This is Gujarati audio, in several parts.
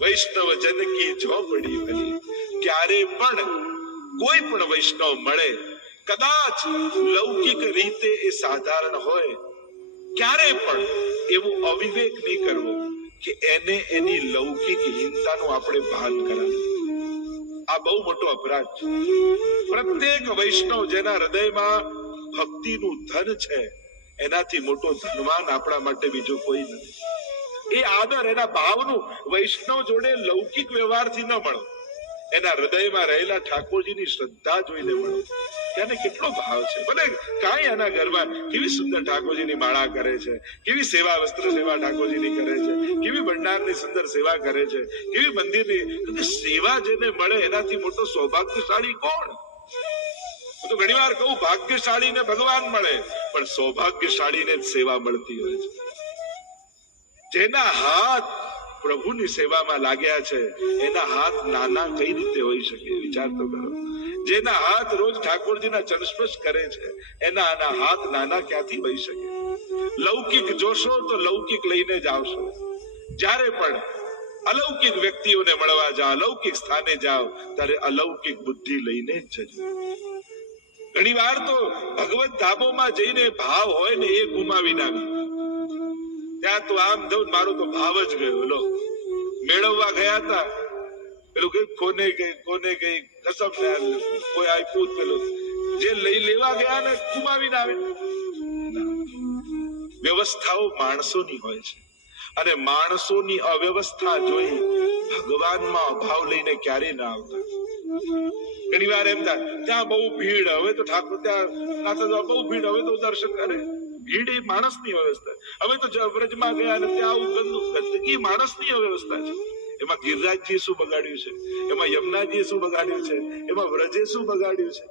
વૈષ્ણવ જન કી ઝોપડી ભલી ક્યારે પણ કોઈ પણ વૈષ્ણવ મળે, કદાચ લૌકિક રીતે એ સાધારણ હોય, ક્યારે પણ એવું અવિવેક નહીં કરવો કે એને એની લૌકિક હિંસાનું આપણે ભાન કરાવીએ. આ બહુ મોટો અપરાધ છે. પ્રત્યેક વૈષ્ણવ જેના હૃદયમાં ભક્તિનું ધન છે, એનાથી મોટો ધનવાન આપણા માટે બીજો કોઈ નથી. એ આદર, એના ભાવનું વૈષ્ણવ જોડે લૌકિક વ્યવહારથી ન મળો. એના હૃદયમાં રહેલા ઠાકોરજીની શ્રદ્ધા જોઈને મળો. એને કેટલો ભાવ છે. ભલે કાંઈ એના ઘરમાં કેવી સુંદર ઠાકોરજીની માળા કરે છે, કેવી સેવા વસ્ત્ર સેવા ઠાકોરજીની કરે છે, કેવી ભંડારની સુંદર સેવા કરે છે, કેવી મંદિરની સેવા જેને મળે એનાથી મોટો સૌભાગ્યશાળી કોણ? હું તો ઘણી વાર કહું, ભાગ્યશાળીને ભગવાન મળે, પણ સૌભાગ્યશાળીને જ સેવા મળતી હોય છે. જેના હાથ પ્રભુની સેવામાં લાગ્યા છે, એના હાથ નાના કઈ રીતે હોઈ શકે, વિચાર તો કરો. જેના હાથ રોજ ઠાકોરજીના ચરસ્પર્શ કરે છે, એના આના હાથ નાના ક્યાંથી હોઈ શકે? લૌકિક જોશો તો લૌકિક લઈને જ આવશો જ્યારે પણ અલૌકિક વ્યક્તિઓને મળવા જાઓ, અલૌકિક સ્થાને જાઓ, ત્યારે અલૌકિક બુદ્ધિ લઈને જ જજો. ઘણી વાર તો ભગવત ધાબોમાં જઈને ભાવ હોય ને એ ગુમાવી નાખી. ત્યાં તો આમ જવું મારો તો ભાવ જ ગયો, લો. મેળવવા ગયા હતા પેલું કઈ કોને ગઈ કોને ગઈ કસમ કોઈ આપ્યું પેલું. જે લઈ લેવા ગયા ને ગુમાવીને આવે. વ્યવસ્થાઓ માણસોની હોય છે. અને માણસોની અવ્યવસ્થા જોઈ ભગવાનમાં અભાવ લઈને ક્યારે ના આવતા. ઘણી વાર એમ થાય, ત્યાં બહુ ભીડ, હવે તો ઠાકોર ત્યાં નાથા બહુ ભીડ, હવે તો દર્શન કરે. ભીડ માણસની અવ્યવસ્થા હવે તો વ્રજમાં ગયા અને ત્યાં આવું ગંદુ ગંદકી માણસની અવ્યવસ્થા છે. એમાં ગિરિરાજજીએ શું બગાડ્યું છે? એમાં યમુનાજીએ શું બગાડ્યું છે? એમાં વ્રજે શું બગાડ્યું છે?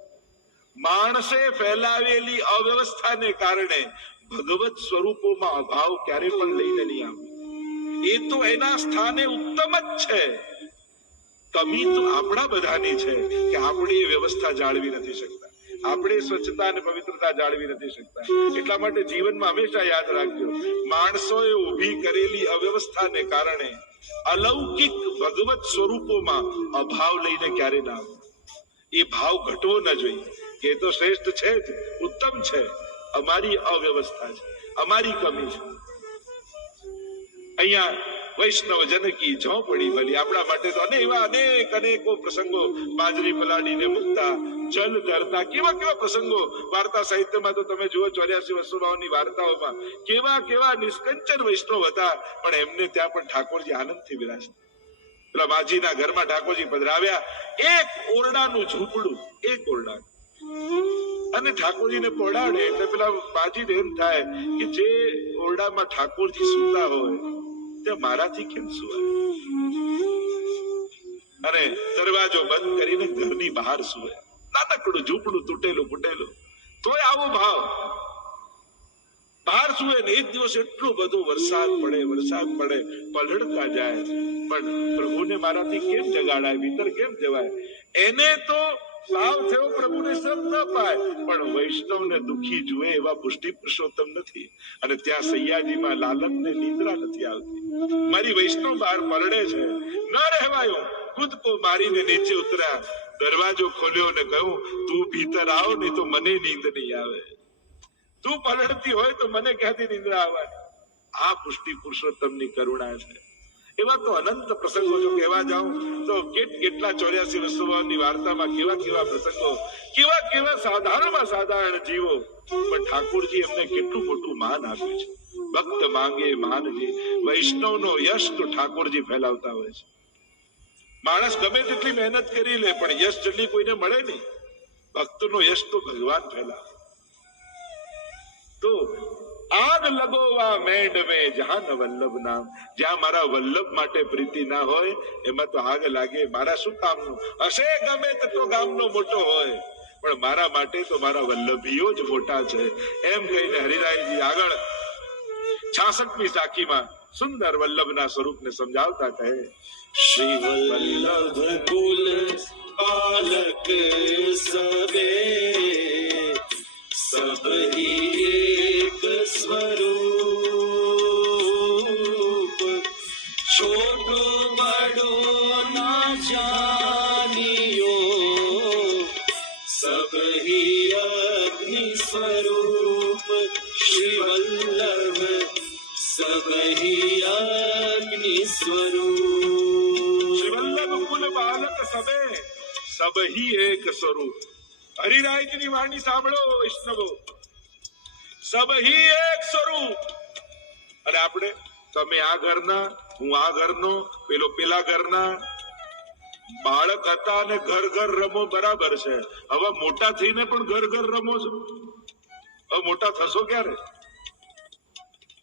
માણસે ફેલાવેલી અવ્યવસ્થાને કારણે ભગવત સ્વરૂપોમાં અભાવ ક્યારે પણ લઈને નહીં આવે. એ તો એના સ્થાને ઉત્તમ જ છે. કમી તો આપણા બધાની છે કે આપણે એ વ્યવસ્થા જાળવી નથી શકતા. આપણે સ્વચ્છતા અને પવિત્રતા જાળવી નથી શકતા. એટલા માટે જીવનમાં હંમેશા યાદ રાખજો, માણસોએ ઊભી કરેલી અવ્યવસ્થાને કારણે અલૌકિક ભગવત સ્વરૂપોમાં અભાવ લઈને ક્યારે ના એ ભાવ ઘટવો ન જોઈએ, કે તો શ્રેષ્ઠ છે જ, ઉત્તમ છે. અમારી અવ્યવસ્થા છે, અમારી કમી છે. અહીંયા વૈષ્ણવ જનકી ઝોપડી ભલી, આપણા માટે તો અને એવા અનેક અનેકો પ્રસંગો બાજરી પલાડીને મૂકતા જલ ધરતા. કેવા કેવા પ્રસંગો વાર્તા સાહિત્યમાં તો તમે જુઓ ચોર્યાસી વસ્તુભાવની વાર્તાઓમાં. કેવા કેવા નિષ્કંચન વૈષ્ણવ હતા, પણ એમને ત્યાં પણ ઠાકોરજી આનંદથી વિરાજતા. પેલા માજીના ઘરમાં ઠાકોરજી પધરાવ્યા, એક ઓરડાનું ઝૂંપડું, એક ઓરડાનું. અને ઠાકોરજીને પહોળાડે, એટલે પેલા માજીને એમ થાય કે જે ઓરડામાં ઠાકોરજી સુતા હોય તે મારાથી કેમ સુવાય? અને દરવાજો બંધ કરીને ઘરની બહાર સુવે નાનકડું ઝૂંપડું તૂટેલું ફૂટેલું તોય આવો ભાવ. બહાર જુએ ને એક દિવસ એટલું બધું વરસાદ પડે વરસાદ પડે, પલળતા જાય. પણ પ્રભુને મારાથી કેમ જગાડાય ભીતર કેમ જવાય? એને તો ભાવ થયો પ્રભુને શ્રમ ન પાય. પણ વૈષ્ણવને દુખી જુએ એવા પુષ્ટિ પુરુષોત્તમ નથી. અને ત્યાં સૈયાજીમાં લાલનને નિદ્રા નથી આવતી. મારી વૈષ્ણવ બહાર પરડે છે. ન રહેવાયું. કો મારીને નીચે ઉતર્યા. દરવાજો ખોલ્યો ને કહ્યું, તું ભીતર આવ, નહીં તો મને નીંદ નહીં આવે. તું પલળતી હોય તો મને ક્યાંથી નિંદ્રા આવવાની? આ પુષ્ટિ પુરુષોત્તમની કરુણા છે. એવા તો અનંત પ્રસંગો જો કહેવા જાઉં, તો કેટ કેટલા ચોર્યાસી વસ્તુઓની વાર્તામાં કેવા કેવા પ્રસંગો, કેવા કેવા સાધારણમાં સાધારણ જીવો. પણ ઠાકોરજી એમને કેટલું મોટું માન આપ્યું છે. ભક્ત માંગે, માનજે. વૈષ્ણવનો યશ તો ઠાકોરજી ફેલાવતા હોય છે. માણસ ગમે તેટલી મહેનત કરી લે, પણ યશ જલ્દી કોઈને મળે નહીં. ભક્તનો યશ તો ભગવાન ફેલાવે તો આગ લગોવા મેંડ મે જહાન વલ્લભ નામ. જ્યાં મારા વલ્લભ માટે પ્રીતિ ના હોય, એમાં તો આગ લાગે. મારા શું કામનું? હશે ગમે તેટલો ગામનો મોટો હોય. પણ મારા માટે તો મારા વલ્લભીઓ જ મોટા છે. એમ કહીને હરિરાયજી આગળ છાસઠમી સાખીમાં સુંદર વલ્લભના સ્વરૂપને સમજાવતા કહે શ્રી વલ્લભ કુલ પાલક સવે સબહી એક સ્વરૂપ છોટો બડો ના જાનિયો સબહી અગ્નિ સ્વરૂપ શ્રી વલ્લભ સબહી અગ્નિ સ્વરૂપ સબે સબહી એક સ્વરૂપ. હરિરાયજીની વાણી સાંભળો, વૈષ્ણવો. સબહી એક સ્વરૂપ. અને આપણે, તમે આ ઘરના, હું આ ઘરનો, પેલો પેલા ઘરના. બાળક હતા અને ઘર ઘર રમો બરાબર છે. હવે મોટા થઈને પણ ઘર ઘર રમો છો. હવે મોટા થશો ક્યારે?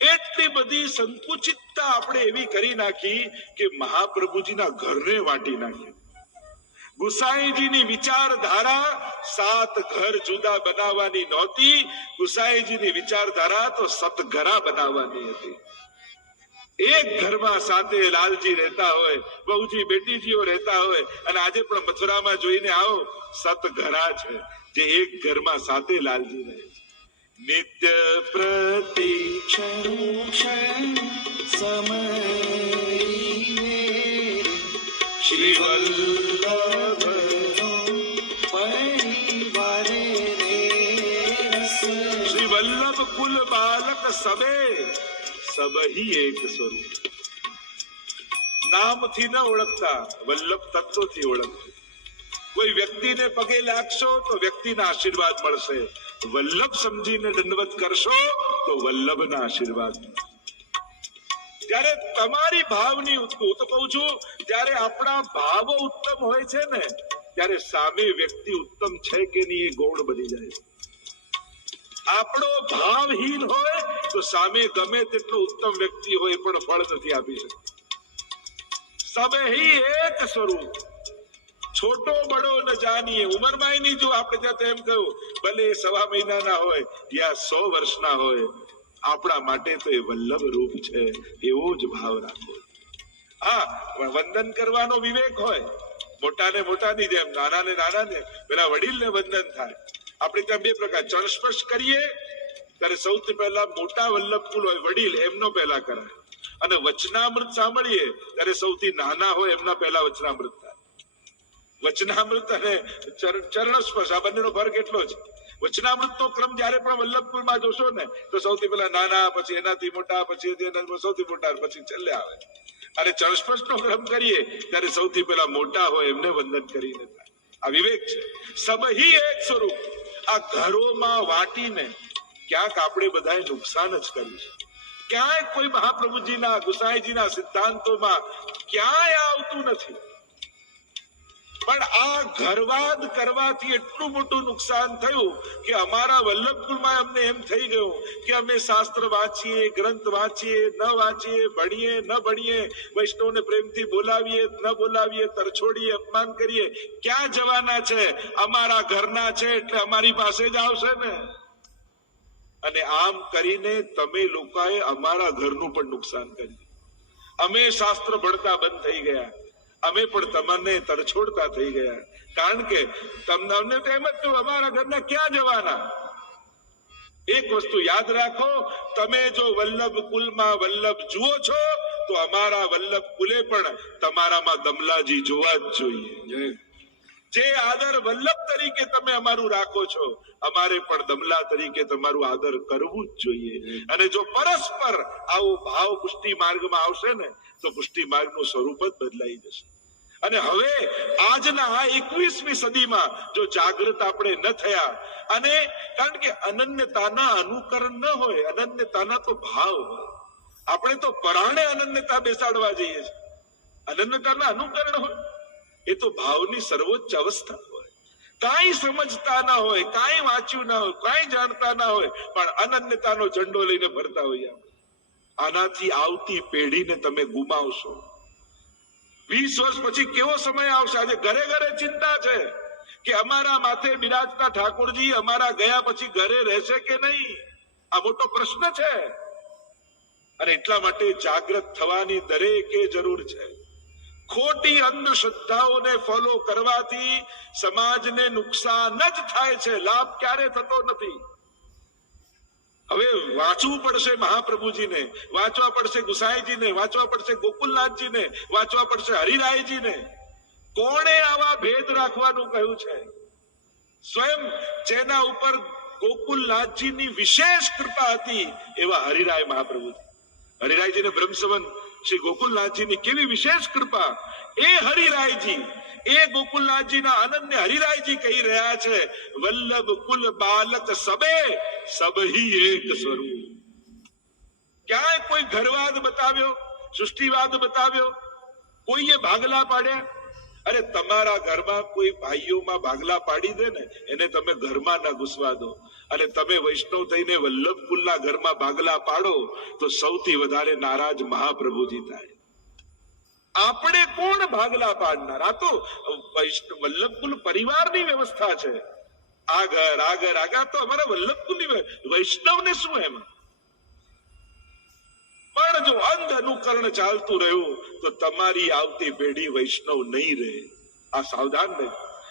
એટલી બધી સંકુચિતતા આપણે એવી કરી નાખી કે મહાપ્રભુજીના ઘરને વાટી નાખ્યું ગુસાઈજીની વિચારધારા સાત ઘર જુદા બનાવવાની નહોતી. ગુસાઈજીની વિચારધારા તો સતઘરા બનાવવાની હતી. એક ઘરમાં સાથે લાલજી રહેતા હોય, બહુજી બેટીજીઓ રહેતા હોય, અને આજે પણ મથુરામાં જોઈને આવો, સતઘરા છે, જે એક ઘરમાં સાથે લાલજી રહે છે. નિત્ય પ્રતિ ક્ષણ સમય શ્રી વલ્લભ परिवारे रे रस શ્રી વલ્લભ કુલ બાલક સબે સબહી એક સ્વરૂપ નામથી ન ઓળખતા વલ્લભ તત્વથી ઓળખતા કોઈ વ્યક્તિને પગે લાગશો તો વ્યક્તિના આશીર્વાદ મળશે વલ્લભ સમજીને દંડવત કરશો તો વલ્લભના આશીર્વાદ મળશે. જ્યારે તમારી ભાવની હું તો કહું છું, જ્યારે આપણા ભાવો ઉત્તમ હોય છે ને, ત્યારે સામે વ્યક્તિ ઉત્તમ છે કે નહીં એ ગૌણ બની જાય આપણો ભાવહીન હોય તો સામે ગમે તેટલો ઉત્તમ વ્યક્તિ હોય પણ ફળ નથી આપી શકતો સબ એક સ્વરૂપ. છોટો બડો ન જાનીએ ઉંમરમાં નહીં જો આપણે ત્યાં એમ કહ્યું, ભલે સવા મહિનાના હોય, યા સો વર્ષના હોય આપણા માટે તો એ વલ્લભ રૂપ છે, એવો જ ભાવ રાખો. હા વંદન કરવાનો વિવેક હોય, મોટાને મોટાની જેમ, નાનાને નાનાને, પેલા વડીલને વંદન થાય. આપણે ત્યાં બે પ્રકાર ચણસ્પર્શ કરીએ, ત્યારે સૌથી પહેલા મોટા વલ્લભ કુલ હોય, વડીલ, એમનો પહેલા કરાય. અને વચનામૃત સાંભળીએ, ત્યારે સૌથી નાના હોય, એમના પહેલા વચનામૃત થાય. વચનામૃત અને ચરણ સ્પર્શ આ બંનેનો ફરક એટલો જ. વચનામૃત નો ક્રમ જ્યારે પણ વલ્લભપુરમાં જોશો ને, તો સૌથી પહેલા નાના, પછી એનાથી મોટા, પછી સૌથી મોટા, પછી છેલ્લે આવે. અને ચરસ્પર્શ નો ક્રમ કરીએ, ત્યારે સૌથી પહેલા મોટા હોય એમને વંદન કરીને આ વિવેક છે. સબહી એક સ્વરૂપ. આ ઘરોમાં વાટીને ક્યાંક આપણે બધાએ નુકસાન જ કર્યું છે. ક્યાંય કોઈ મહાપ્રભુજીના, ગુસાઈજીના સિદ્ધાંતોમાં ક્યાંય આવતું નથી. પણ આ ઘરવાદ કરવાથી એટલું મોટું નુકસાન થયું કે અમારા વલ્લભપુરમાં અમને એમ થઈ ગયું કે અમે શાસ્ત્ર વાંચીએ, ગ્રંથ વાંચીએ, ન વાંચીએ, ભણીએ, ન ભણીએ, વૈષ્ણવને પ્રેમથી બોલાવીએ, ન બોલાવીએ, તરછોડીએ, અપમાન કરીએ. ક્યાં જવાના છે? અમારા ઘરના છે એટલે અમારી પાસે જ આવશે ને. અને આમ કરીને તમે લોકોએ અમારા ઘરનું પણ નુકસાન કર્યું અમે શાસ્ત્ર ભણતા બંધ થઈ ગયા. અમે પણ તમને તરછોડતા થઈ ગયા. કારણ કે તમને અમને તો એમ જ થયું અમારા ઘરના ક્યાં જવાના? એક વસ્તુ યાદ રાખો તમે જો વલ્લભ કુલમાં વલ્લભ જુઓ છો તો અમારા વલ્લભ કુલે પણ તમારામાં દમલાજી જોવા જ જોઈએ. જે આદર વલ્લભ તરીકે તમે અમારું રાખો છો અમારે પણ દમલા તરીકે તમારું આદર કરવું જ જોઈએ. અને જો પરસ્પર આવો ભાવ પુષ્ટિ માર્ગમાં આવશે ને તો પુષ્ટિ માર્ગનું સ્વરૂપ જ બદલાઈ જશે. અને હવે આજના આ એકવીસમી સદીમાં જો જાગૃત આપણે ન થયા, અને કારણ કે અનન્યતાના અનુકરણ ન હોય, અનન્યતાના તો ભાવ હોય. આપણે તો પરાણે અનન્યતા બેસાડવા જઈએ છીએ. અનન્યતાના અનુકરણ હોય. એ તો ભાવની સર્વોચ્ચ અવસ્થા હોય. કાંઈ સમજતા ના હોય, કાંઈ વાંચ્યું ના હોય, કાંઈ જાણતા ના હોય, પણ અનન્યતાનો ઝંડો લઈને ભરતા હોઈએ આનાથી આવતી પેઢીને તમે ગુમાવશો. વીસ વર્ષ પછી કેવો સમય આવશે? આજે ઘરે ઘરે ચિંતા છે કે અમારા માથે બિરાજતા ઠાકોરજી અમારા ગયા પછી ઘરે રહેશે કે નહીં? આ મોટો પ્રશ્ન છે. અને એટલા માટે જાગૃત થવાની દરેકે જરૂર છે. ખોટી અંધશ્રદ્ધાઓને ફોલો કરવાથી સમાજને નુકસાન જ થાય છે. લાભ ક્યારે થતો નથી? હવે વાંચવું પડશે મહાપ્રભુજીને, વાંચવા પડશે ગુસાઈજીને, વાંચવા પડશે ગોકુલનાથજીને, વાંચવા પડશે હરિરાયજીને. કોણે આવા ભેદ રાખવાનું કહ્યું છે? સ્વયં જેના ઉપર ગોકુલનાથજીની વિશેષ કૃપા હતી, એવા હરિરાય મહાપ્રભુજી. હરિરાયજીને બ્રહ્મસવન શ્રી ગોકુલનાથજીની કેવી વિશેષ કૃપા? એ હરિરાયજી, એ ગોકુલનાથજીના અનન્ય હરિરાયજી કહી રહ્યા છે, વલ્લભ કુલ બાલક સબે સબહી એક સ્વરૂપ ક્યાંય કોઈ ઘરવાદ બતાવ્યો સૃષ્ટિવાદ બતાવ્યો કોઈએ ભાગલા પાડ્યા અરે તમારા ઘરમાં કોઈ ભાઈઓમાં ભાગલા પાડી દે ને એને તમે ઘરમાં ના ઘૂસવા દો અને તમે વૈષ્ણવ થઈને વલ્લભકુલના ઘરમાં ભાગલા પાડો તો સૌથી વધારે નારાજ મહાપ્રભુજી થાય આપણે કોણ ભાગલા પાડનાર આ તો વલ્લભકુલ પરિવારની વ્યવસ્થા છે આ આગળ આગળ તો અમારા વલ્લભકુલની વ્ય- વૈષ્ણવને શું એમાં? પણ જો અંધ અનુકરણ ચાલતું રહ્યું, તો તમારી આવતી પેઢી વૈષ્ણવ નહીં રહે. આ સાવધાન રહે.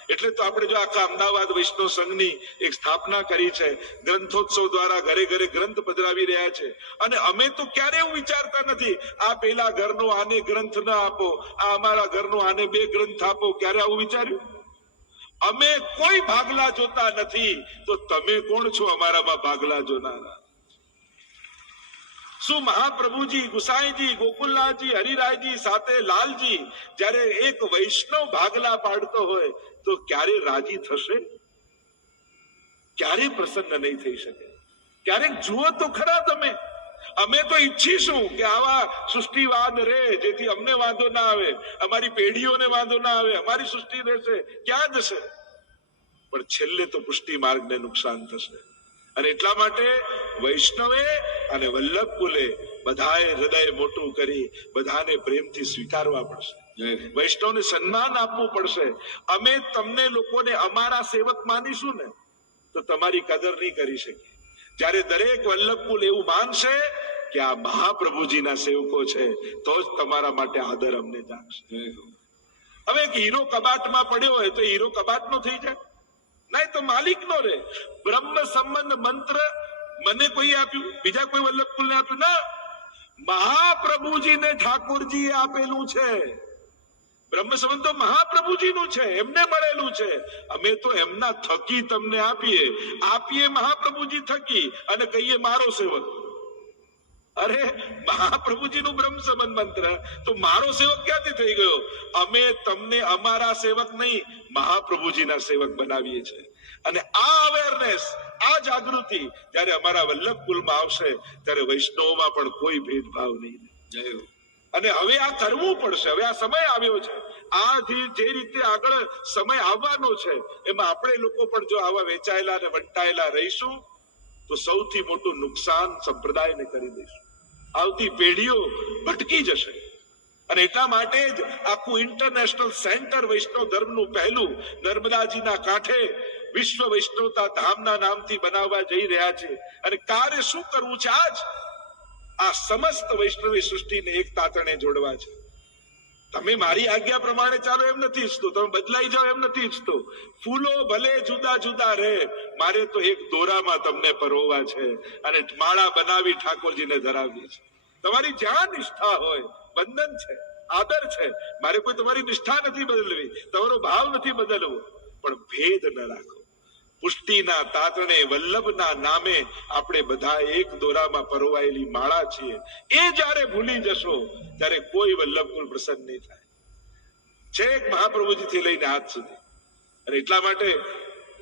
એટલે તો આપણે જો આખા અમદાવાદ વૈષ્ણવ સંઘની એક સ્થાપના કરી છે, ગ્રંથોત્સવ દ્વારા ઘરે ઘરે ગ્રંથ પધરાવી રહ્યા છે. અને અમે તો ક્યારે એવું વિચારતા નથી, આ પેલા ઘરનો આને ગ્રંથ ના આપો, આ અમારા ઘરનો આને બે ગ્રંથ આપો. ક્યારે આવું વિચાર્યું? અમે કોઈ ભાગલા જોતા નથી. તો તમે કોણ છો અમારામાં ભાગલા જોનારા? શું મહાપ્રભુજી, ગુસાઈજી, ગોકુલનાથજી, હરિરાયજી સાથે લાલજી જ્યારે એક વૈષ્ણવ ભાગલા પાડતો હોય, તો ક્યારે રાજી થશે? ક્યારે પ્રસન્ન નહીં થઈ શકે? ક્યારેક જુઓ તો ખરા તમે. અમે તો ઈચ્છીશું કે આવા સૃષ્ટિવાદ રહે જેથી અમને વાંધો ના આવે અમારી પેઢીઓને વાંધો ના આવે અમારી સૃષ્ટિ રહેશે ક્યાં જશે? પણ છેલ્લે તો પુષ્ટિ માર્ગને નુકસાન થશે. અને એટલા માટે વૈષ્ણવે અને વલ્લભ કુલે બધાએ હૃદય મોટું કરી બધાને પ્રેમથી સ્વીકારવા પડશે. વૈષ્ણવને સન્માન આપવું પડશે. અમે તમને લોકોને અમારા સેવક માનીશું ને તો તમારી કદર નહીં કરી શકીએ. જ્યારે દરેક વલ્લભ કુલ એવું માનશે કે આ મહાપ્રભુજીના સેવકો છે તો જ તમારા માટે આદર અમને જાગશે. હવે એક હીરો કબાટમાં પડ્યો હોય તો હીરો કબાટનો થઈ જાય. નહીં તો માલિક નો રે. બ્રહ્મ સંબંધ મંત્ર મને કોઈ આપ્યું બીજા કોઈ વલ્લભકુલ ને આપ્યું? ના. મહાપ્રભુજીને ઠાકોરજીએ આપેલું છે. બ્રહ્મ સંબંધ તો મહાપ્રભુજીનું છે એમને મળેલું છે. અમે તો એમના થકી તમને આપીએ. આપીએ મહાપ્રભુજી થકી અને કહીએ મારો સેવક. અરે મહાપ્રભુજીનું બ્રહ્મ સંબંધ મંત્ર. તો મારો સેવક ક્યાંથી થઈ ગયો? અમે તમને અમારા સેવક નહીં મહાપ્રભુજીના સેવક બનાવીએ છીએ. અને આ અવેરનેસ આ જાગૃતિ જ્યારે અમારા વલ્લભ કુલમાં આવશે ત્યારે વૈષ્ણવમાં પણ કોઈ ભેદભાવ નહીં. જયો અને હવે આ કરવું પડશે. હવે આ સમય આવ્યો છે. આ જે જે રીતે આગળ સમય આવવાનો છે એમાં આપણે લોકો પણ જો આવા વેચાયેલા અને વંટાયેલા રહીશું તો સૌથી મોટું નુકસાન સંપ્રદાયને કરી દઈશું. આવતી પેઢીઓ ભટકી જશે. અને એટલા માટે જ આખું ઇન્ટરનેશનલ સેન્ટર વૈષ્ણવ ધર્મનું પહેલું નર્મદાજીના કાંઠે વિશ્વ વૈષ્ણવતા ધામના નામથી બનાવવા જઈ રહ્યા છે. અને કાર્ય શું કરવું છે? આજ આ સમસ્ત વૈષ્ણવી સૃષ્ટિને એક તાતણે જોડવા છે. તમે મારી આજ્ઞા પ્રમાણે ચાલો એમ નથી ઈચ્છતો. તમે બદલાઈ જાઓ એમ નથી ઈચ્છતો. ફૂલો ભલે જુદા જુદા રહે, મારે તો એક દોરામાં તમને પરોવા છે અને માળા બનાવી ઠાકોરજીને ધરાવવી છે તમારી જ્યાં નિષ્ઠા હોય બંધન છે, આદર છે, મારે કોઈ તમારી નિષ્ઠા નથી બદલવી, તમારો ભાવ નથી બદલવો, પણ ભેદ ન રાખો. પુષ્ટિના તાતણે વલ્લભના નામે આપણે બધા એક દોરામાં પરોવાયેલી માળા છીએ. એ જ્યારે ભૂલી જશો, ત્યારે કોઈ વલ્લભ કુલ પ્રસન્ન નહીં થાય. છેક મહાપ્રભુજીથી લઈને આજ સુધી. અને એટલા માટે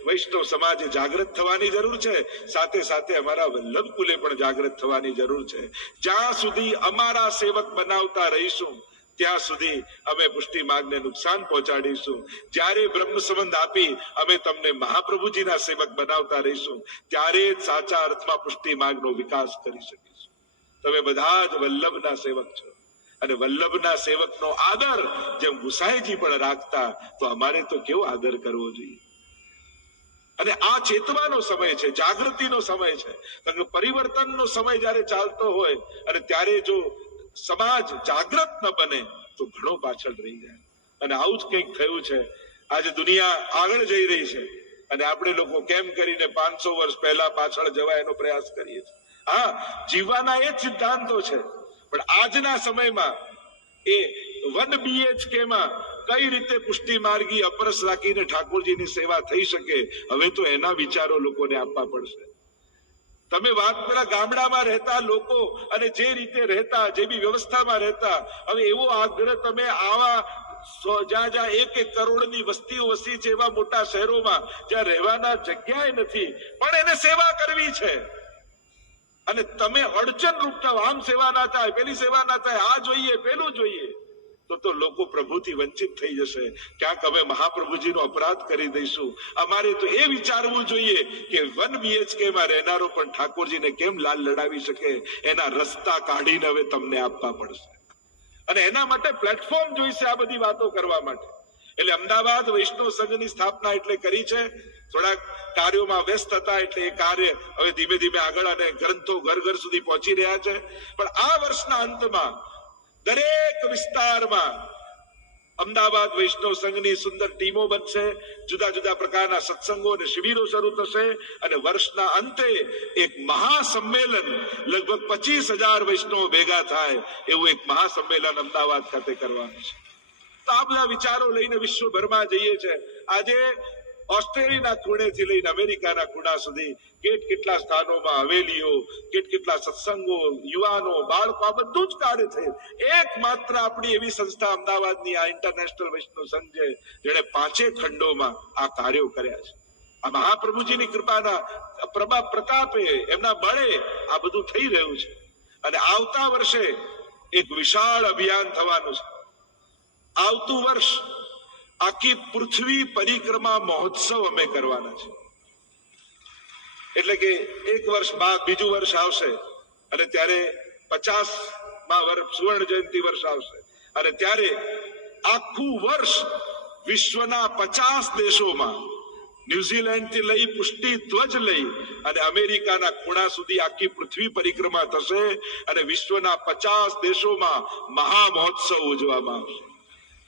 વૈષ્ણવ સમાજે જાગૃત થવાની જરૂર છે. સાથે સાથે અમારા વલ્લભ કુલે પણ જાગૃત થવાની જરૂર છે. જ્યાં સુધી અમારા સેવક બનાવતા રહીશું ત્યાં સુધી અમે પુષ્ટિ માર્ગને નુકસાન પહોંચાડીશું. જ્યારે બ્રહ્મ સંબંધ આપી અમે તમને મહાપ્રભુજીના સેવક બનાવતા રહીશું, ત્યારે સાચા અર્થમાં પુષ્ટિ માર્ગનો વિકાસ કરી શકીશું. તમે બધા જ વલ્લભના સેવક છો. અને વલ્લભના સેવકનો આદર જેમ ગુસાઈજી પણ રાખતા, તો અમારે તો કેવો આદર કરવો જોઈએ? અને આ ચેતવાનો સમય છે, જાગૃતિનો સમય છે. કારણ કે પરિવર્તનનો સમય જ્યારે ચાલતો હોય, અને ત્યારે જો સમાજ જાગૃત ન બને તો ઘણો પાછળ રહી જાય. અને આવું જ કંઈક થયું છે. આજે દુનિયા આગળ જઈ રહી છે. અને આપણે લોકો કેમ કરીને પાંચસો વર્ષ પહેલા પાછળ જવા એનો પ્રયાસ કરીએ છીએ. હા, જીવવાના એ જ સિદ્ધાંતો છે. પણ આજના સમયમાં એ વન બીએચકે માં કઈ રીતે પુષ્ટિ માર્ગી અપરસ રાખીને ઠાકોરજીની સેવા થઈ શકે, હવે તો એના વિચારો લોકોને આપવા પડશે. તમે વાત પેલા ગામડામાં રહેતા લોકો અને જે રીતે રહેતા, જે બી વ્યવસ્થામાં રહેતા, હવે એવો આગ્રહ તમે આવા જ્યાં જ્યાં એક એક કરોડની વસ્તીઓ વસી છે એવા મોટા શહેરોમાં, જ્યાં રહેવાના જગ્યાએ નથી, પણ એને સેવા કરવી છે. અને તમે અડચણ રૂપ થાવ, આમ સેવા ના થાય, પેલી સેવા ના થાય, આ જોઈએ, પેલું જોઈએ. તો તો લોકો પ્રભુથી વંચિત થઈ જશે. ક્યાંક અમે મહાપ્રભુજીનો અપરાધ કરી દઈશું. અમારે તો એ વિચારવું જોઈએ કે વન બીએચકે માં રહેનારો પણ ઠાકોરજીને કેમ લાલ લડાવી શકે? એના રસ્તા કાઢીને હવે તમને આપવા પડશે. અને એના માટે પ્લેટફોર્મ જોઈશે આ બધી વાતો કરવા માટે. એટલે અમદાવાદ વૈષ્ણવ સંઘની સ્થાપના એટલે કરી છે. થોડાક કાર્યોમાં વ્યસ્ત હતા એટલે એ કાર્ય હવે ધીમે ધીમે આગળ અને ગ્રંથો ઘર ઘર સુધી પહોંચી રહ્યા છે. પણ આ વર્ષના અંતમાં દરેક વિસ્તારમાં અમદાવાદ વૈષ્ણવ સંઘની સુંદર ટીમો બનશે, જુદા જુદા પ્રકારના સત્સંગો અને શિબિરો શરૂ થશે અને વર્ષના અંતે એક મહાસંમેલન લગભગ પચીસ હજાર વૈષ્ણવો ભેગા થાય એવું એક મહાસંમેલન અમદાવાદ ખાતે કરવાનું છે. તો આ બધા વિચારો લઈને વિશ્વભરમાં જઈએ છે આજે ઓસ્ટ્રેલિયાના ખૂણેથી લઈને અમેરિકાના ખૂણા સુધી કેટ કેટલા સ્થાનોમાં હવેલીઓ, કેટ કેટલા સત્સંગો, યુવાનો, બાળકો, આ બધું જ કાર્ય થયું. એકમાત્ર આપણી એવી સંસ્થા અમદાવાદની, આ ઇન્ટરનેશનલ વૈષ્ણવ સંઘ છે જેણે પાંચે ખંડોમાં આ કાર્યો કર્યા છે. આ મહાપ્રભુજીની કૃપાના પ્રભા પ્રતાપે એમના બળે આ બધું થઈ રહ્યું છે. અને આવતા વર્ષે એક વિશાળ અભિયાન થવાનું છે. આવતું વર્ષ આખી પૃથ્વી પરિક્રમા મહોત્સવ અમે કરવાના છે. એટલે કે એક વર્ષ બાદ બીજું વર્ષ આવશે અને ત્યારે પચાસમાં વર્ષ સુવર્ણ જયંતિ વર્ષ આવશે. અને ત્યારે આખું વર્ષ વિશ્વના પચાસ દેશોમાં ન્યુઝીલેન્ડથી લઈ પુષ્ટિ ધ્વજ લઈ અને અમેરિકાના ખૂણા સુધી આખી પૃથ્વી પરિક્રમા થશે અને વિશ્વના પચાસ દેશોમાં મહા મહોત્સવ ઉજવવામાં આવશે.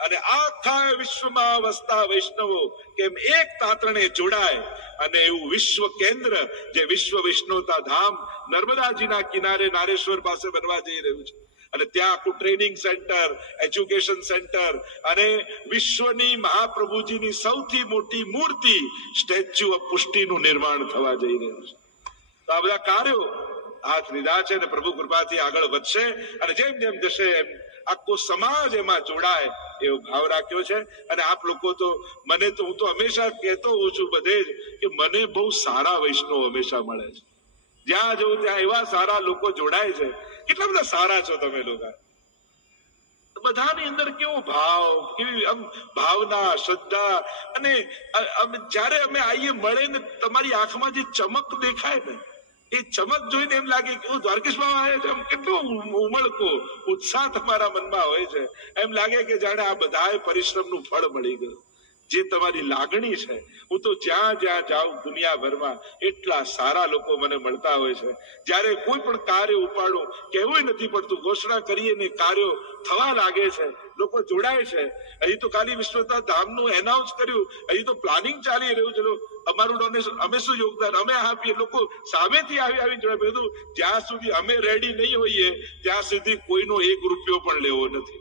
અને આખા વિશ્વમાં વસતા વૈષ્ણવો, કેમ એક તાતણે જોડાય અને એવું વિશ્વ કેન્દ્ર જે વિશ્વ વિષ્ણુતા ધામ નર્મદાજીના કિનારે નારેશ્વર પાસે બનવા જઈ રહ્યું છે. અને ત્યાં આખું ટ્રેનિંગ સેન્ટર એજ્યુકેશન સેન્ટર અને વિશ્વની મહાપ્રભુજીની સૌથી મોટી મૂર્તિ સ્ટેચ્યુ ઓફ પુષ્ટિનું નિર્માણ થવા જઈ રહ્યું છે. તો આ બધા કાર્યો હાથ લીધા છે અને પ્રભુ કૃપાથી આગળ વધશે અને જેમ જેમ જશે એમ આખો સમાજ એમાં જોડાય એવો ભાવ રાખ્યો છે. અને આપ લોકો તો, મને તો હું તો હંમેશા કહેતો હોઉં છું બધે જ કે મને બહુ સારા વૈષ્ણવ હંમેશા મળે છે. જ્યાં જવું ત્યાં એવા સારા લોકો જોડાય છે. કેટલા બધા સારા છો તમે લોકો. બધાની અંદર કેવો ભાવ, કેવી આમ ભાવના, શ્રદ્ધા, અને જ્યારે અમે આઈએ મળે ને તમારી આંખમાં જે ચમક દેખાય ને એ ચમક જોઈને એમ લાગે કે દ્વારકેશ બાબા આવ્યા છે. આમ કેટલું ઉમ- ઉમળકો, ઉત્સાહ તમારા મનમાં હોય છે. એમ લાગે કે જાણે આ બધા પરિશ્રમનું ફળ મળી ગયું. જે તમારી લાગણી છે. હું તો જ્યાં જ્યાં જાઉં દુનિયાભરમાં, એટલા સારા લોકો મને મળતા હોય છે. જ્યારે કોઈ પણ કાર્ય ઉપાડું, કહેવું નથી પડતું. ઘોષણા કરીએ ને કાર્યો થવા લાગે છે. લોકો જોડાય છે. અહીં તો ખાલી વિશ્વનાથ ધામનું એનાઉન્સ કર્યું. અહીં તો પ્લાનિંગ ચાલી રહ્યું છે. અમારું ડોનેશન અમે શું યોગદાન, અમે આપીએ. લોકો સામેથી આવી આવી જોડાય. બધું જ્યાં સુધી અમે રેડી નહીં હોઈએ, ત્યાં સુધી કોઈનો એક રૂપિયો પણ લેવો નથી.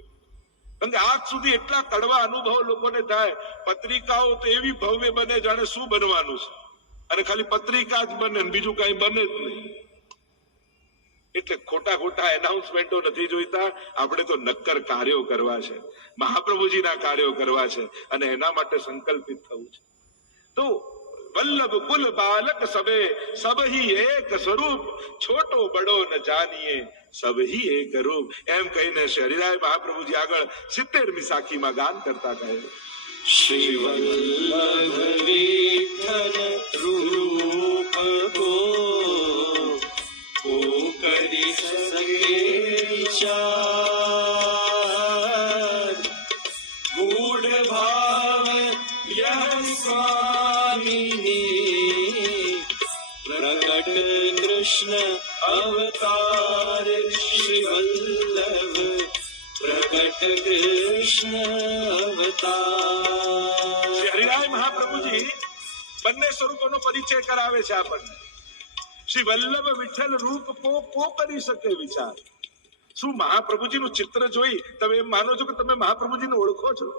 કારણ કે આજ સુધી એટલા કડવા અનુભવ લોકોને થાય. પત્રિકાઓ તો એવી ભવ્ય બને જાણે શું બનવાનું છે? અને ખાલી પત્રિકા જ બને બીજું કઈ બને જ નહીં. એટલે ખોટા ખોટા એનાઉન્સમેન્ટો નથી જોઈતા. આપણે તો નક્કર કાર્યો કરવા છે. મહાપ્રભુજીના કાર્યો કરવા છે અને એના માટે સંકલ્પિત થવું છે. તો વલ્લભ કુલ બાલક સબે, સબહી એક સ્વરૂપ. છોટો બડો ન જાનીએ, સબહી એક રૂપ. એમ કહીને શરીરાય મહાપ્રભુજી આગળ સિત્તેરમી સાખીમાં ગાન કરતા કહે શ્રી વલ્લભ વિઠ્ઠલ રૂપ ગો विचार गूढ़ भाव यह स्वामिनी प्रकट कृष्ण अवतार श्री वल्लभ प्रकट कृष्ण શ્રી अवतार હરિરાય મહાપ્રભુજી બંને સ્વરૂપોનો પરિચય કરાવે છે આપણને શ્રી વલ્લભ વિઠ્ઠલ રૂપ કો કો કરી શકે વિચાર શું મહાપ્રભુજીનું ચિત્ર જોઈ તમે એમ માનો છો કે તમે મહાપ્રભુજીને ઓળખો છો?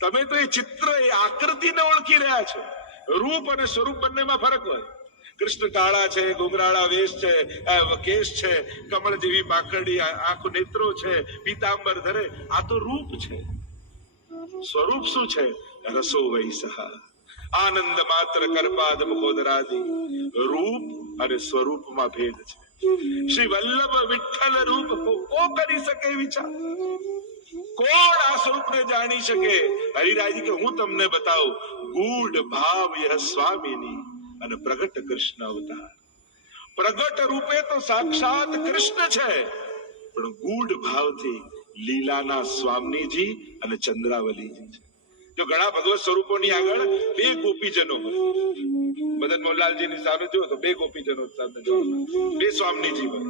તમે તો એ ચિત્ર, એ આકૃતિને ઓળખી રહ્યા છો. રૂપ અને સ્વરૂપ બંનેમાં ફરક હોય. કૃષ્ણ કાળા છે ઘુંઘરાળા વેશ છે કેશ છે, કમળ જેવી પાકડી આંખો નેત્રો છે, પીતાંબર ધરે. આ તો રૂપ છે. સ્વરૂપ શું છે? રસો વૈસહ આનંદ માત્ર કરપાદ મુખોદરાદી. રૂપ અને સ્વરૂપમાં ભેદ છે. શ્રી વલ્લભ વિઠ્ઠલ રૂપ કો કરી શકે વિચાર. કોણ આ સ્વરૂપને જાણી શકે? હરિરાજી કે, હું તમને બતાવું, ગૂઢ ભાવ યહ સ્વામીની અને પ્રગટ કૃષ્ણ અવતાર. પ્રગટ રૂપે તો સાક્ષાત કૃષ્ણ છે, પણ ગૂઢ ભાવથી લીલાના સ્વામીજી અને ચંદ્રાવલીજી છે. જો ઘણા ભગવત સ્વરૂપોની આગળ બે ગોપીજનો મદન મોહનલાલજીની સામે જો તો બે ગોપીજનો સામે જો બે સ્વામીજી હોય.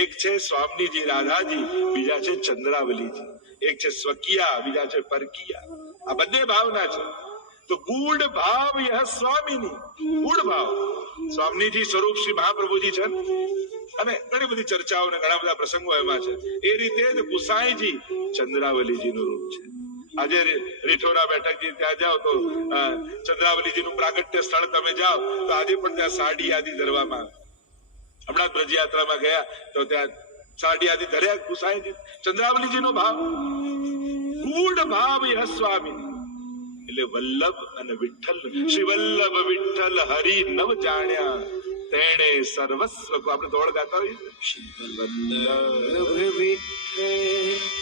એક છે સ્વામીજી રાધાજી, બીજા છે ચંદ્રાવલીજી. એક છે સ્વકિયા, બીજા છે પરકિયા. આ બંને ભાવના છે. તો ગુડ ભાવ યહ સ્વામીની. ગુડ ભાવ. સ્વામીજી સ્વરૂપ શ્રી મહાપ્રભુજી છે અને ઘણી બધી ચર્ચાઓ ને ઘણા બધા પ્રસંગો એમાં છે. એ રીતે જ ગુસાઈજી ચંદ્રાવલીજી નું રૂપ છે. આજે રીઠોરા બેઠક જે ત્યાં જાઓ તો ચંદ્રાવલીજી નું પ્રાગટ્ય સ્થળ તમે જાઓ, તો આજે પણ ત્યાં સાડી યાદી ધરવામાં હમણાં બ્રજયાત્રામાં ગયા, તો ત્યાં સાડી આદિ ધર્યા ગુસાઈજી. ચંદ્રાવલીજી નો ભાવ. ગૂઢ ભાવ યહ સ્વામી. એટલે વલ્લભ અને વિઠ્ઠલ, શ્રી વલ્લભ, વિઠ્ઠલ, હરિ, નવ જાણ્યા. તેણે સર્વસ્વ આપણે દોડ ગાતા હોઈએ વલ્લભ, વિઠ્ઠલ.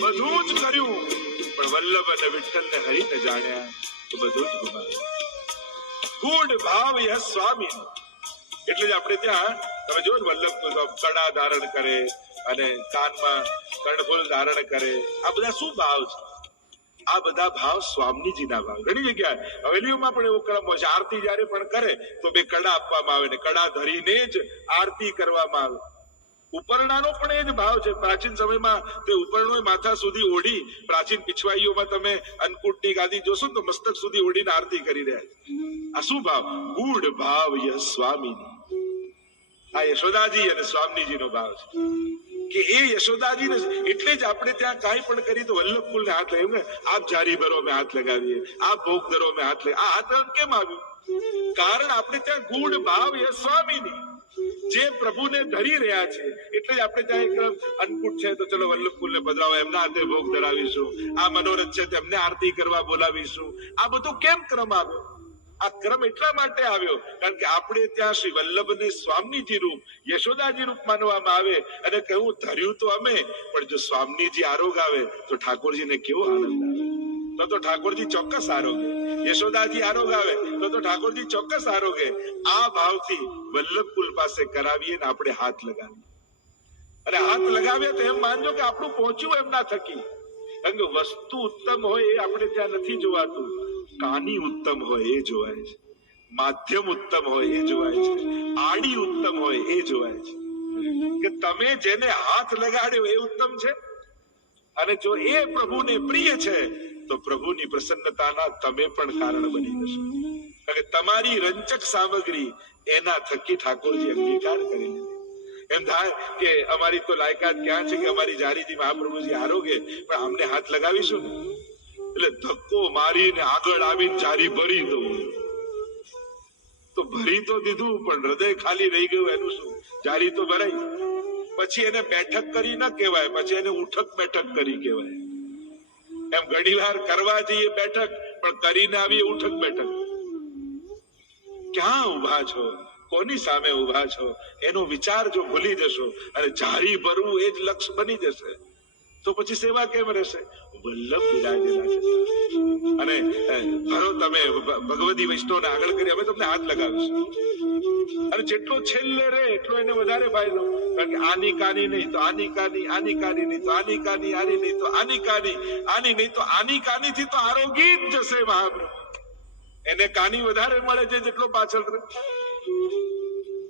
બધું જ કર્યું. પણ વલ્લભ અને વિઠ્ઠલ ને હરીને જાણ્યા તો બધું જ ગુમાવ્યું. ગૂઢ ભાવ યહ સ્વામી એટલે જ આપણે ત્યાં, તમે જો વલ્લભ કડા ધારણ કરે અને કાનમાં કર્ણફૂલ ધારણ કરે. આ બધા શું ભાવ છે? આ બધા ભાવ સ્વામીજીના ભાવ. ઘણી જગ્યાએ હવેલીઓમાં પણ એવો ક્રમ હોય છે, આરતી જયારે પણ કરે તો બે કડા આપવામાં આવે ને કડા ધરીને જ આરતી કરવામાં આવે. ઉપરણાનો પણ એ જ ભાવ છે. પ્રાચીન સમયમાં તે ઉપરણો માથા સુધી ઓઢી પ્રાચીન પિછવાઈઓમાં તમે અન્નકૂટની ગાદી જોશો તો મસ્તક સુધી ઓઢીને આરતી કરી રહ્યા છે. આ શું ભાવ? ગૂઢ ભાવ યહ સ્વામી આ યશોદાજી અને સ્વામીજીનો ભાવ છે. કે એ યશોદાજી ને એટલે જ આપણે ત્યાં કાંઈ પણ કરી તો વલ્લભ ફૂલને હાથ લગાવીએ ને આપ જારી ભરો મેં હાથ લગાવીએ, આપ ભોગ ધરો મેં હાથ લગાવીએ આ હાથ કેમ આવ્યું? કારણ આપણે ત્યાં ગુણ, ભાવ એ સ્વામીની જે પ્રભુને ધરી રહ્યા છે. એટલે જ આપણે ત્યાં એક અન્નકૂટ છે તો ચલો વલ્લભ ફૂલને પધરાવો, એમના હાથે ભોગ ધરાવીશું. આ મનોરથ છે તેમને આરતી કરવા બોલાવીશું. આ બધું કેમ ક્રમ આવ્યો? આ ક્રમ એટલા માટે આવ્યો, કારણ કે આપણે ત્યાં શ્રી વલ્લભને સ્વામીજી રૂપ, યશોદાજી રૂપ માનવામાં આવે. અને કહ્યું ધર્યું તો અમે, પણ જો સ્વામીજી આરોગ આવે, તો ઠાકોરજીને કેવો આનંદ આવે? તો તો ઠાકોરજી ચોક્કસ આરોગે. યશોદાજી આરોગ આવે, તો તો ઠાકોરજી ચોક્કસ આરોગે. આ ભાવથી વલ્લભ કુલ પાસે કરાવીએ ને આપણે હાથ લગાવીએ. અને હાથ લગાવીએ તો એમ માનજો કે આપણું પહોંચ્યું એમના થકી. કારણ કે વસ્તુ ઉત્તમ હોય એ આપણે ત્યાં નથી જોવાતું. કાની ઉત્તમ હોય એ જોવાય છે. માધ્યમ ઉત્તમ હોય એ જોવાય છે. આડી ઉત્તમ હોય એ જોવાય છે. કે તમે જેને હાથ લગાડ્યો એ ઉત્તમ છે? અને જો એ પ્રભુને પ્રિય છે, તો પ્રભુની પ્રસન્નતાના તમે પણ કારણ બની જશો. કે તમારી રંચક સામગ્રી એના થકી ઠાકોરજી અંગીકાર કરી લીધી એમ થાય કે અમારી તો લાયકાત ક્યાં છે કે અમારી જારીજી મહાપ્રભુજી આરોગ્ય પણ અમને હાથ લગાવીશું ને? એટલે ધક્કો મારીને આગળ આવીને જારી ભરી દઉં. તો ભરી તો દીધું, પણ હૃદય ખાલી રહી ગયું એનું શું? જારી તો ભરાઈ. પછી એને બેઠક કરી ના કહેવાય, પછી એને ઉઠક બેઠક કરી કહેવાય. એમ ઘણી વાર કરવા જઈએ બેઠક, પણ કરીને આવીએ ઉઠક બેઠક. ક્યાં ઊભા છો? કોની સામે ઊભા છો? એનો વિચાર જો ભૂલી જશો, અને જારી ભરવું એ જ લક્ષ્ય બની જશે. તો પછી સેવા કેમ રહેશે? વલ્લભ બિરાજેલા છે. અને ભરો તમે ભગવતી વૈષ્ણવને આગળ કરી, અમે તમને હાથ લગાવીશું. અને જેટલો છેલ્લે રહે, એટલો એને વધારે ફાયદો. કારણ કે આની કાની નહીં તો આની કાની આની કાની નહીં તો આની કાની, આની નહીં તો આની કાની, આની નહીં તો આની કાની થી તો આરોગી જ જશે મહાપ્રભુ. એને કાની વધારે મળે છે જેટલો પાછળ રહે.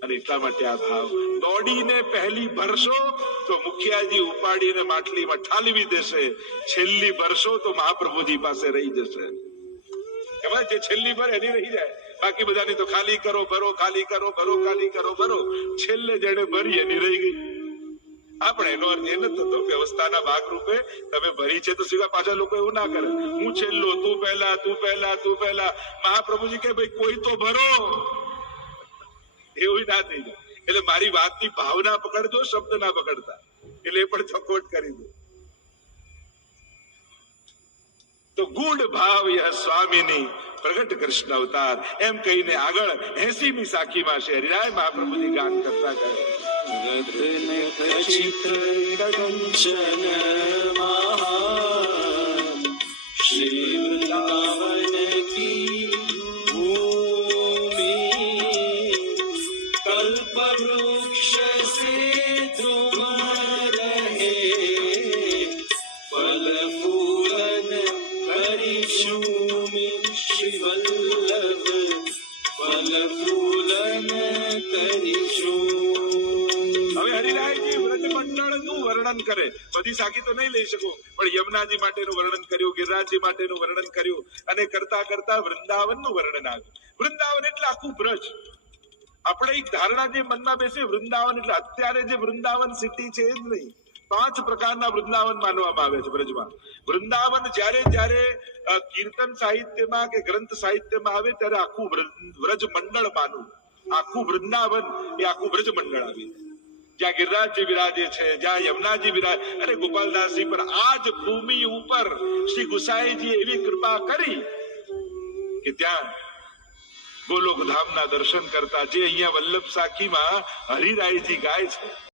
અને એટલા માટે આ ભાવ. દોડીને પહેલી ભરશો તો મુખિયાજી ઉપાડીને માટલીમાં ઠાલવી દેશે. છેલ્લી ભરશો તો મહાપ્રભુજી પાસે રહી જશે. એમાં જે છેલ્લી ભર એની રહી જાય. બાકી બધાની તો ખાલી કરો, ભરો, ખાલી કરો, ભરો, ખાલી કરો, ભરો. છેલ્લે જેને ભરી એની રહી ગઈ. આપણે એનો અર્થ એ નથી થતો. વ્યવસ્થાના ભાગરૂપે તમે ભરી છે તો સિવાય પાછા લોકો એવું ના કરે. હું છેલ્લો, તું પહેલા તું પહેલા તું પહેલા. મહાપ્રભુજી કે ભાઈ, કોઈ તો ભરો. એવું ના થઈ જાય એટલે મારી વાતની ભાવના પકડજો શબ્દ ના પકડતા એટલે એ પણ ચોખવટ કરી દો તો ગુણ ભાવ યહ સ્વામીની પ્રગટ કૃષ્ણ અવતાર એમ કહીને આગળ એસીમી સાખીમાં શહેરીરાય મહાપ્રભુજી ગાન કરતા કરે ચિત્ર કંચન મહા શ્રી વર્ણન કરે. બધી સાખી તો નહીં લઈ શકું. પણ યમુનાજી માટેનું વર્ણન કર્યું, ગિરિરાજજી માટેનું વર્ણન કર્યું અને કરતા કરતા વૃંદાવનનું વર્ણન આવ્યું. વૃંદાવન એટલે આખું બ્રજ. આપણે એક ધારણા જે મનમાં બેસે વૃંદાવન એટલે અત્યારે જે વૃંદાવન સિટી છે એ જ નહીં. પાંચ પ્રકારના વૃંદાવન માનવામાં આવે છે બ્રજમાં. વૃંદાવન જ્યારે જ્યારે કીર્તન સાહિત્યમાં કે ગ્રંથ સાહિત્યમાં આવે ત્યારે આખું વ્રજ મંડળ માનવું. આખું વૃંદાવન એ આખું વ્રજ મંડળ આવી. જાય ગિરિરાજજી વિરાજે છે, જ્યાં યમુનાજી વિરાજ અરે ગોપાલદાસજી પર આ જ ભૂમિ ઉપર શ્રી ગુસાઈજી એવી કૃપા કરી કે ત્યાં ગોલોક ધામના દર્શન કરતા જે અહીંયા વલ્લભ સાખીમાં હરિરાયજી ગાય છે